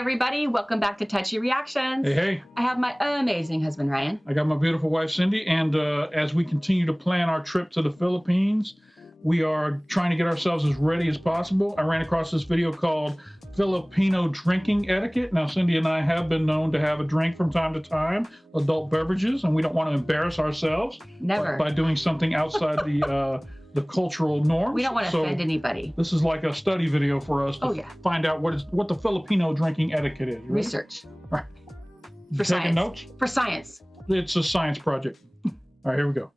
everybody. Welcome back to Touchy Reactions. Hey. I have my amazing husband, Ryan. I got my beautiful wife, Cindy. And as we continue to plan our trip to the Philippines, we are trying to get ourselves as ready as possible. I ran across this video called Filipino Drinking Etiquette. Now, Cindy and I have been known to have a drink from time to time, adult beverages, and we don't want to embarrass ourselves. Never. By doing something outside the cultural norms. We don't want to offend anybody. This is like a study video for us to find out what the Filipino drinking etiquette is. Right? Research. Right. For taking science. Notes? For science. It's a science project. All right, here we go.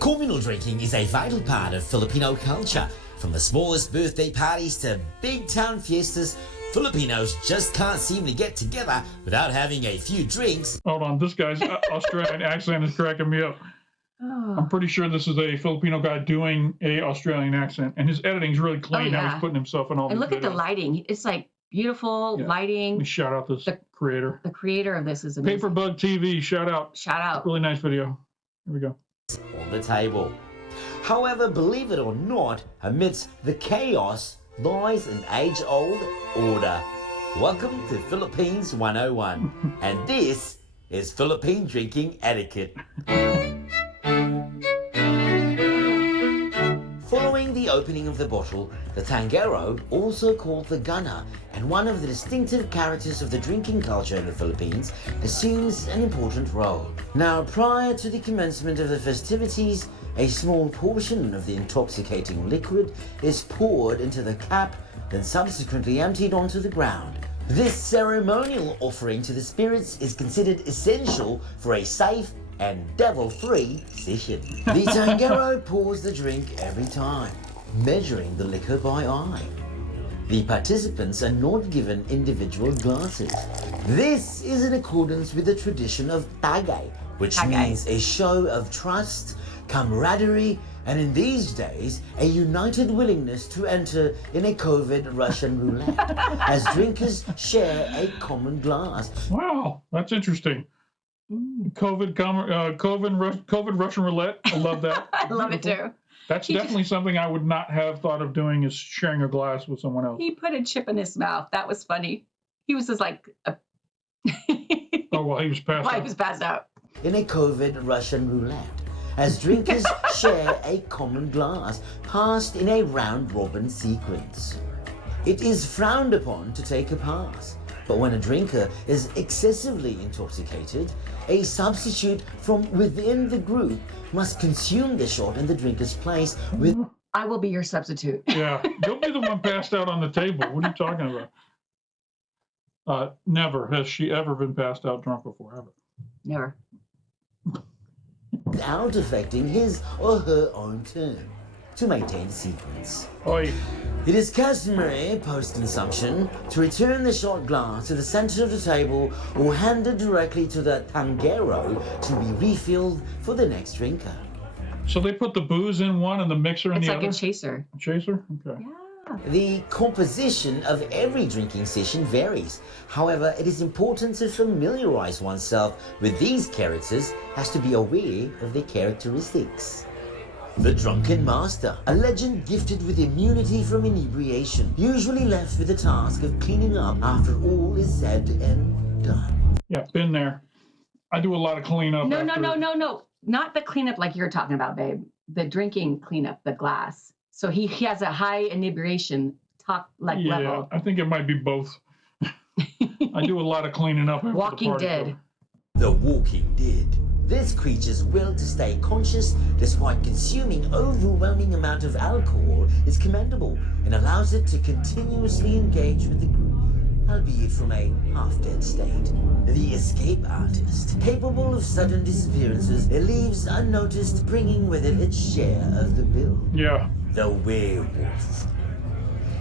Communal drinking is a vital part of Filipino culture. From the smallest birthday parties to big town fiestas, Filipinos just can't seem to get together without having a few drinks. Hold on, this guy's Australian accent is cracking me up. Oh. I'm pretty sure this is a Filipino guy doing a Australian accent, and his editing's really clean. Now he's putting himself in all and these look videos. at the lighting. It's like beautiful lighting. Let me shout out this creator. The creator of this is amazing. Paperbug TV, shout out. Shout out. Really nice video. Here we go. On the table. However, believe it or not, amidst the chaos lies an age-old order. Welcome to Philippines 101, and this is Philippine Drinking Etiquette. Following the opening of the bottle, the tangero, also called the gunner, and one of the distinctive characters of the drinking culture in the Philippines, assumes an important role. Now, prior to the commencement of the festivities, a small portion of the intoxicating liquid is poured into the cap, then subsequently emptied onto the ground. This ceremonial offering to the spirits is considered essential for a safe and devil-free session. The tangero pours the drink every time, measuring the liquor by eye. The participants are not given individual glasses. This is in accordance with the tradition of tagay, which means a show of trust, camaraderie, and in these days, a united willingness to enter in a COVID Russian roulette, as drinkers share a common glass. Wow, that's interesting. COVID Russian roulette. I love that. I love it too. That's definitely something I would not have thought of doing, is sharing a glass with someone else. He put a chip in his mouth. That was funny. He was just like... Oh, well, he was passed out. He was passed out. In a COVID Russian roulette, as drinkers share a common glass, passed in a round-robin sequence. It is frowned upon to take a pass, but when a drinker is excessively intoxicated, a substitute from within the group must consume the shot in the drinker's place with... I will be your substitute. Yeah, you'll be the one passed out on the table. What are you talking about? Never has she ever been passed out drunk before, ever. Never. Without affecting his or her own turn, to maintain the sequence. Oi. It is customary, post-consumption, to return the shot glass to the center of the table or hand it directly to the tangero to be refilled for the next drinker. So they put the booze in one and the mixer in the other? It's like a chaser. A chaser? Okay. Yeah. The composition of every drinking session varies. However, it is important to familiarize oneself with these characters as to be aware of their characteristics. The Drunken Master, a legend gifted with immunity from inebriation, usually left with the task of cleaning up after all is said and done. Yeah, been there. I do a lot of cleanup. No. Not the cleanup like you're talking about, babe. The drinking cleanup, the glass. So he has a high inebriation level. I think it might be both. I do a lot of cleaning up. Walking Dead. The Walking Dead. This creature's will to stay conscious despite consuming overwhelming amount of alcohol is commendable and allows it to continuously engage with the group, albeit from a half-dead state. The escape artist, capable of sudden disappearances, it leaves unnoticed, bringing with it its share of the bill. Yeah. The werewolf.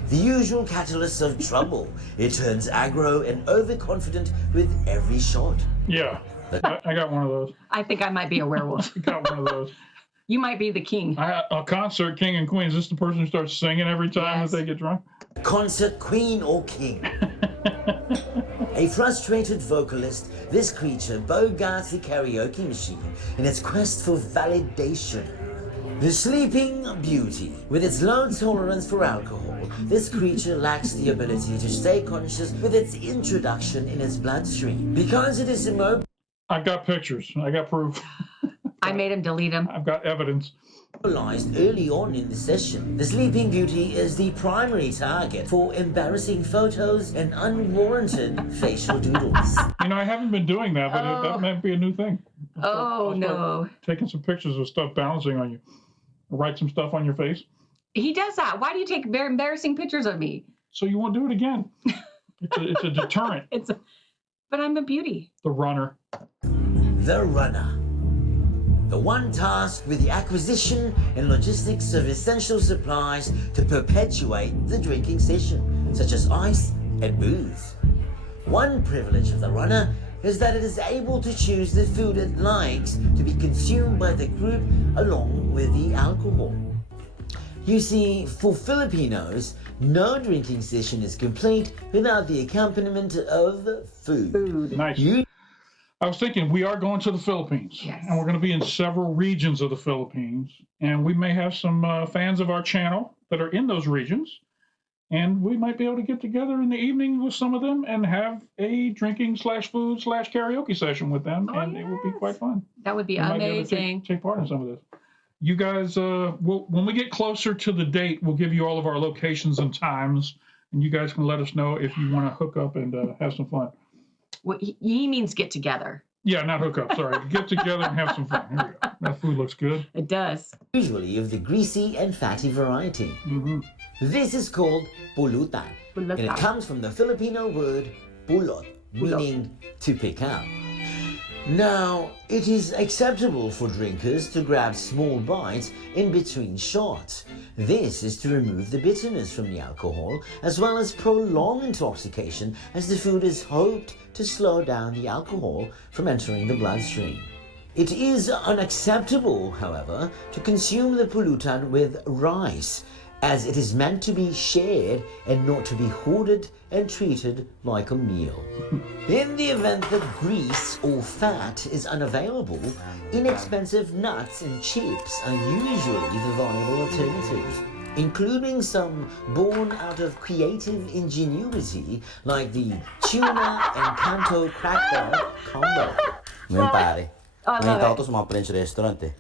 The usual catalyst of trouble. It turns aggro and overconfident with every shot. Yeah. I got one of those. I think I might be a werewolf. I got one of those. You might be the king. A concert king and queen. Is this the person who starts singing every time that they get drunk? Concert queen or king. A frustrated vocalist, this creature bogarts the karaoke machine in its quest for validation. The Sleeping Beauty. With its low tolerance for alcohol, this creature lacks the ability to stay conscious with its introduction in its bloodstream. Because it is immobilized I've got pictures. I got proof. I made him delete them. I've got evidence. early on in the session, the Sleeping Beauty is the primary target for embarrassing photos and unwarranted facial doodles. You know, I haven't been doing that, but that might be a new thing. Oh, no. Taking some pictures of stuff balancing on you. Write some stuff on your face. He does that. Why do you take very embarrassing pictures of me? So you won't do it again. It's a deterrent. But I'm a beauty. The runner. The runner. The one tasked with the acquisition and logistics of essential supplies to perpetuate the drinking session, such as ice and booze. One privilege of the runner is that it is able to choose the food it likes to be consumed by the group along with the alcohol. You see, for Filipinos, no drinking session is complete without the accompaniment of food. Nice. I was thinking we are going to the Philippines, yes. And we're going to be in several regions of the Philippines, and we may have some fans of our channel that are in those regions, and we might be able to get together in the evening with some of them and have a drinking /food /karaoke session with them, and it would be quite fun. That would be we might be able to take part in some of this. You guys, when we get closer to the date, we'll give you all of our locations and times, and you guys can let us know if you want to hook up and have some fun. Well, he means get together. Yeah, not hook up, sorry. Get together and have some fun. Here we go. That food looks good. It does. Usually of the greasy and fatty variety. Mm-hmm. This is called pulutan, and it comes from the Filipino word pulot, meaning to pick up. Now, it is acceptable for drinkers to grab small bites in between shots. This is to remove the bitterness from the alcohol, as well as prolong intoxication, as the food is hoped to slow down the alcohol from entering the bloodstream. It is unacceptable, however, to consume the pulutan with rice, as it is meant to be shared and not to be hoarded and treated like a meal. In the event that grease or fat is unavailable, inexpensive nuts and chips are usually the viable alternatives, including some born out of creative ingenuity like the tuna and canto crackball combo. Ngayon pare, I love nakita ko it. to sa mga French restaurant eh.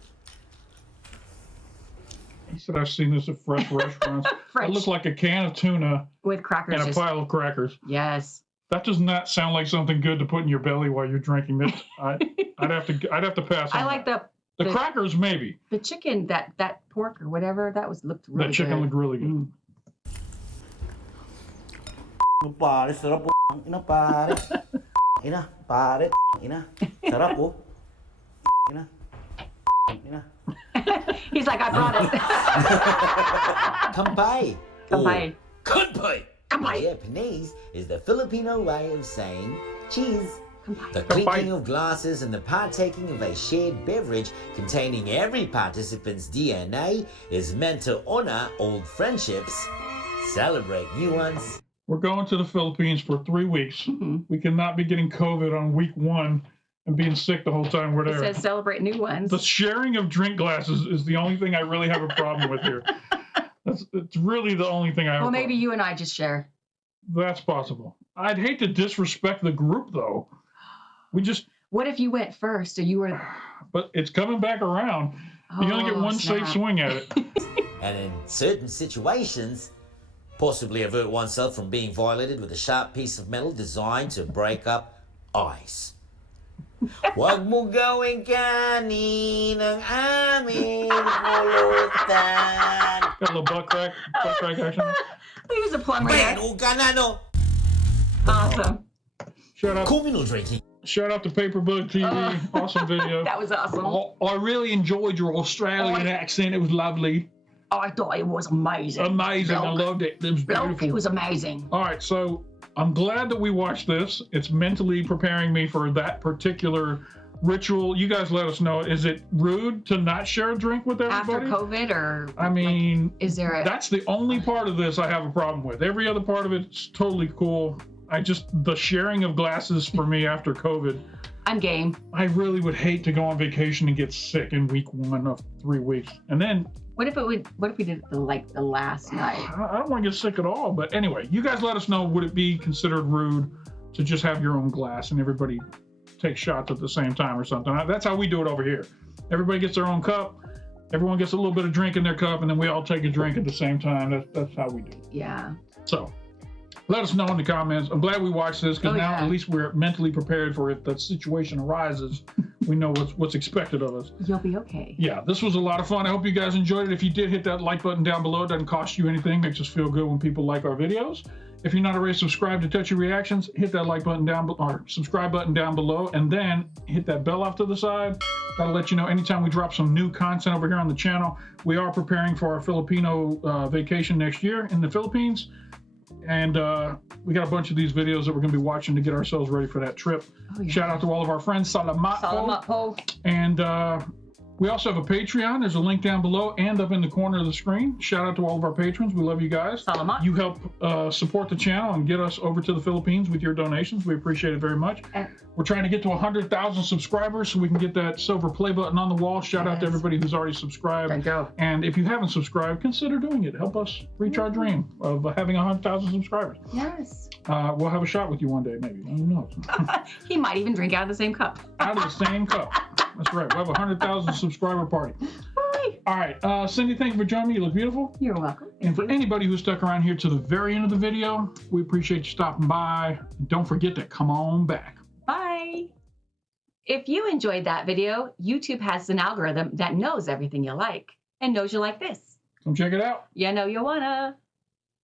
He said, I've seen this at fresh restaurants. Fresh. It looks like a can of tuna With crackers. and a pile of crackers. Yes. That does not sound like something good to put in your belly while you're drinking this. I'd have to pass on I like that. the The crackers, maybe. the chicken, that pork or whatever, looked really The chicken good. looked really good. Pare, sarap po. Ina pare. Ina, pare. Ina. Sarap po. Ina. Ina. He's like, I brought it. Kampai. Kampai. Kampai. Kampai. Japanese is the Filipino way of saying cheese. Kampai. The Kampai. clinking of glasses and the partaking of a shared beverage containing every participant's DNA is meant to honor old friendships, celebrate new ones. We're going to the Philippines for 3 weeks. Mhm. We cannot be getting COVID on week 1 and being sick the whole time we're It there. says celebrate new ones. The sharing of drink glasses is the only thing I really have a problem with here. It's really the only thing I have. Well, a maybe problem. you and I just share. That's possible. I'd hate to disrespect the group though. What if you went first or you were? But it's coming back around. You only get one safe snap. swing at it. And in certain situations, possibly avert oneself from being violated with a sharp piece of metal designed to break up ice. Huwag mo gawing kanin ang aming pulutan. Got a little butt crack action. He was a plumber. there. Bueno ka na, no? Awesome. Communal drinking. Shout out to Paperbug TV. Awesome video. That was awesome. I really enjoyed your Australian accent. It was lovely. I thought it was amazing. Amazing. I Bloke. loved it. It was Bloke, beautiful. it was amazing. All right, so I'm glad that we watched this. It's mentally preparing me for that particular ritual. You guys let us know. Is it rude to not share a drink with After everybody? COVID, or I mean, is there a? that's the only part of this I have a problem with. Every other part of it's totally cool. The sharing of glasses for me after COVID I'm game. I really would hate to go on vacation and get sick in week 1 of 3 weeks. And then What if we did it the last night? I don't want to get sick at all. But anyway, you guys let us know, would it be considered rude to just have your own glass and everybody take shots at the same time or something? That's how we do it over here. Everybody gets their own cup. Everyone gets a little bit of drink in their cup, and then we all take a drink at the same time. That's how we do it. Yeah. So let us know in the comments. I'm glad we watched this because now at least we're mentally prepared for if that situation arises. We know what's expected of us. You'll be okay. Yeah, this was a lot of fun. I hope you guys enjoyed it. If you did, hit that like button down below. It doesn't cost you anything. Makes us feel good when people like our videos. If you're not already subscribed to Touchy Reactions, hit that like button down or subscribe button down below, and then hit that bell off to the side. That'll let you know anytime we drop some new content over here on the channel. We are preparing for our Filipino vacation next year in the Philippines. And we got a bunch of these videos that we're going to be watching to get ourselves ready for that trip. Oh, yeah. Shout out to all of our friends. Salamat po. Salamat po. And we also have a Patreon. There's a link down below and up in the corner of the screen. Shout out to all of our patrons. We love you guys. Salamat. You help support the channel and get us over to the Philippines with your donations. We appreciate it very much. We're trying to get to 100,000 subscribers so we can get that silver play button on the wall. Shout out to everybody who's already subscribed. Thank you. And if you haven't subscribed, consider doing it. Help us reach our dream of having 100,000 subscribers. Yes. We'll have a shot with you one day, maybe. Who knows? He might even drink out of the same cup. Out of the same cup. That's right. We'll have a 100,000 subscriber party. All right. Cindy, thank you for joining me. You look beautiful. You're welcome. And for anybody who stuck around here to the very end of the video, we appreciate you stopping by. Don't forget to come on back. Bye. If you enjoyed that video, YouTube has an algorithm that knows everything you like and knows you like this. Come check it out. You know you wanna.